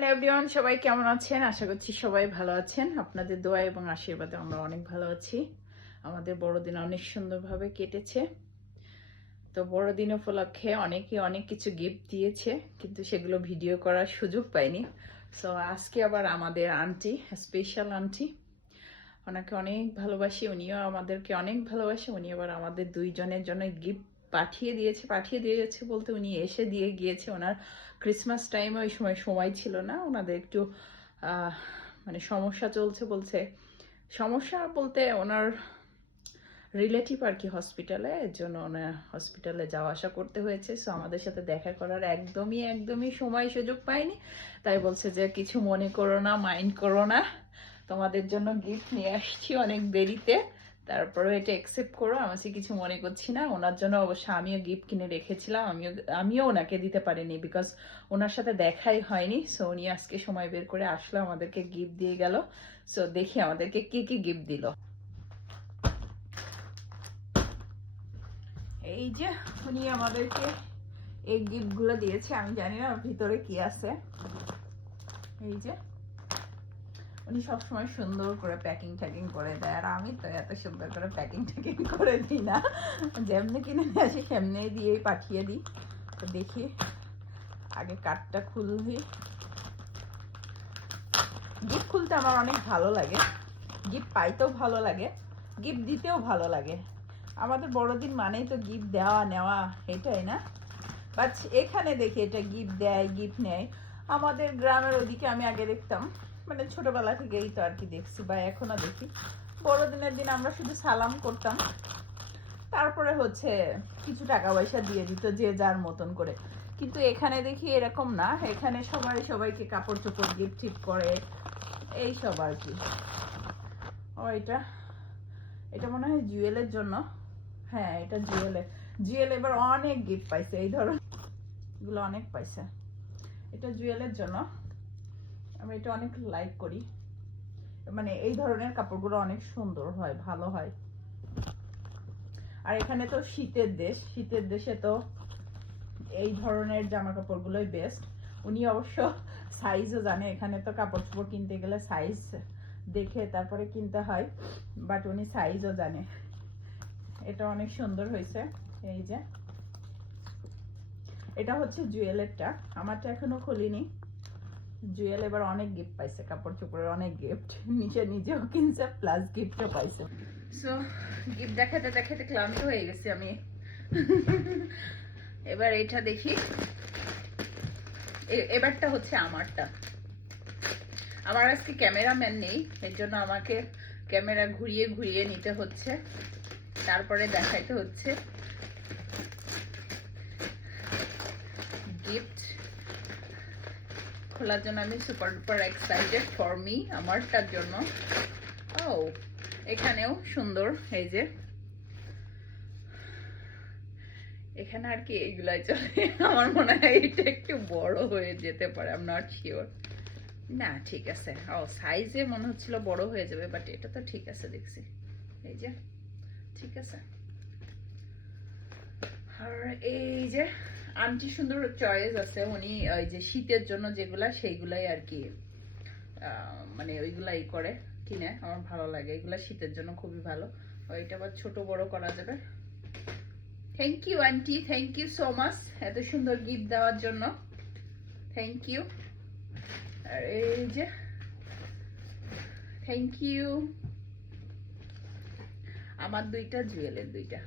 Hello everyone সবাই কেমন আছেন? আশা করছি সবাই ভালো আছেন। আপনাদের দোয়া এবং আশীর্বাদে আমরা অনেক ভালো আছি। আমাদের বড়দিন অনেক সুন্দরভাবে কেটেছে। তো বড়দিন উপলক্ষে অনেকে অনেক কিছু গিফট দিয়েছে, কিন্তু সেগুলো ভিডিও করার সুযোগ পাইনি। সো আজকে আবার আমাদের আন্টি স্পেশাল আন্টি ওনাকে অনেক ভালোবাসি। উনিও আমাদেরকে অনেক ভালোবাসে। উনি আবার আমাদের দুইজনের জন্য গিফট পাঠিয়ে দিয়েছে পাঠিয়ে দিয়েছে বলতে উনি এসে দিয়ে গিয়েছে। ওনার ক্রিসমাস টাইমে ওই সময় সময় ছিল না। ওনাদের একটু মানে সমস্যা চলছে বলছে। সমস্যা বলতে ওনার রিলেটিভ আর কি হসপিটালে এর জন্য ওনার হসপিটালে যাওয়া আসা করতে হয়েছে। সো আমাদের সাথে দেখা করার একদমই একদমই সময় সুযোগ পাইনি তাই বলছে যে কিছু মনে করো না মাইন্ড করো না। তোমাদের জন্য গিফট নিয়ে আসছি অনেক দেরিতে। তারপরে এটা অ্যাকসেপ্ট করো আমার সে কিছু মনে করছি না। ওনার জন্য অবশ্য আমিও গিফট কিনে রেখেছিলাম, আমিও আমিও ওনাকে দিতে পারিনি বিকজ ওনার সাথে দেখাই হয়নি। সো উনি আজকে সময় বের করে আসলো, আমাদেরকে গিফট দিয়ে গেল। সো দেখি আমাদেরকে কি কি গিফট দিল। এই যে উনি আমাদেরকে এই গিফটগুলো দিয়েছে, আমি জানি না ভিতরে কি আছে। এই যে উনি সবসময় সুন্দর করে প্যাকিং ট্যাকিং করে দেয়। আর আমি তো এত সুন্দর করে প্যাকিং ট্যাকিং করে দিই না। যেমনি কিনে নিয়ে আসি সেমনি দিয়েই পাঠিয়ে দিই। তো দেখি, আগে কার্ডটা খুলবি। গিফট খুলতে আমার অনেক ভালো লাগে। গিফট পাইতেও ভালো লাগে। গিফট দিতেও ভালো লাগে। আমাদের বড়দিন মানেই তো গিফট দেওয়া, নেওয়া, এটাই না? বাট এখানে দেখি এটা গিফট দেয়, গিফট নেয়। আমাদের গ্রামের ওদিকে আমি আগে দেখতাম। মানে ছোটবেলা থেকেই তো আর কি দেখছি বা এখনও দেখি। বড়দিনের দিন আমরা শুধু সালাম করতাম। তারপরে হচ্ছে কিছু টাকা পয়সা দিয়ে দিত যে যার মতন করে। কিন্তু এখানে দেখি এরকম না। এখানে সবাই সবাইকে কাপড় চোপড় গিফট ঠিক করে। এই সব আর কি। ও, এটা এটা মনে হয় জুয়েলের জন্য। হ্যাঁ এটা জুয়েলের জুয়েল এবার অনেক গিফট পাইছে, এই ধরো এগুলো অনেক পাইছে। এটা জুয়েলের জন্য। আমি এটা অনেক লাইক করি। মানে এই ধরনের কাপড়গুলো অনেক সুন্দর হয়, ভালো হয়। আর এখানে তো শীতের দেশ, শীতের দেশে তো এই ধরনের জামা কাপড়গুলোই বেস্ট উনি অবশ্য সাইজও জানে, এখানে তো কাপড় চোপড় কিনতে গেলে সাইজ দেখে তারপরে কিনতে হয় বাট উনি সাইজও জানে। এটা অনেক সুন্দর হয়েছে, এই যে। এটা হচ্ছে জুয়েলেরটা আমারটা এখনও খুলিনি। জুয়েল এবার অনেক গিফট পাইছে, কাপড় চোপড়ের অনেক গিফট নিজে নিজেও কিনছে প্লাস গিফটও পাইছে। সো গিফট দেখাতে দেখাতে ক্লান্ত হয়ে গেছি আমি। এবার এটা দেখি। এবারটা হচ্ছে আমারটা। আমার আজকে ক্যামেরাম্যান নেই, এর জন্য আমাকে ক্যামেরা ঘুরিয়ে ঘুরিয়ে নিতে হচ্ছে। তারপরে দেখাইতে হচ্ছে। গিফট খোলার জন্য আমি super duper excited for me আমারটার জন্য। ও এখানেও সুন্দর, এই যে। এখানে আর কি এগুলাই চলে। আমার মনে হয় এটা একটু বড় হয়ে যেতে পারে আম নট শিওর না, ঠিক আছে। ও সাইজে মনে হচ্ছিল বড় হয়ে যাবে বাট এটা তো ঠিক আছে, দেখছি। এই যে, ঠিক আছে। আর এই যে আন্টি সুন্দর চয়েস আছে উনি ওই যে শীতের জন্য যেগুলা সেইগুলাই আর কি মানে ওইগুলাই করে কিনে, আমার ভালো লাগে। এগুলা শীতের জন্য খুবই ভালো। ওইটা আবার ছোট বড় করা যাবে। Thank you aunty. Thank you so much এত সুন্দর গিফট দেওয়ার জন্য। থ্যাংক ইউ আর এই যে থ্যাংক ইউ আমার দুইটা, জুয়েলের দুইটা।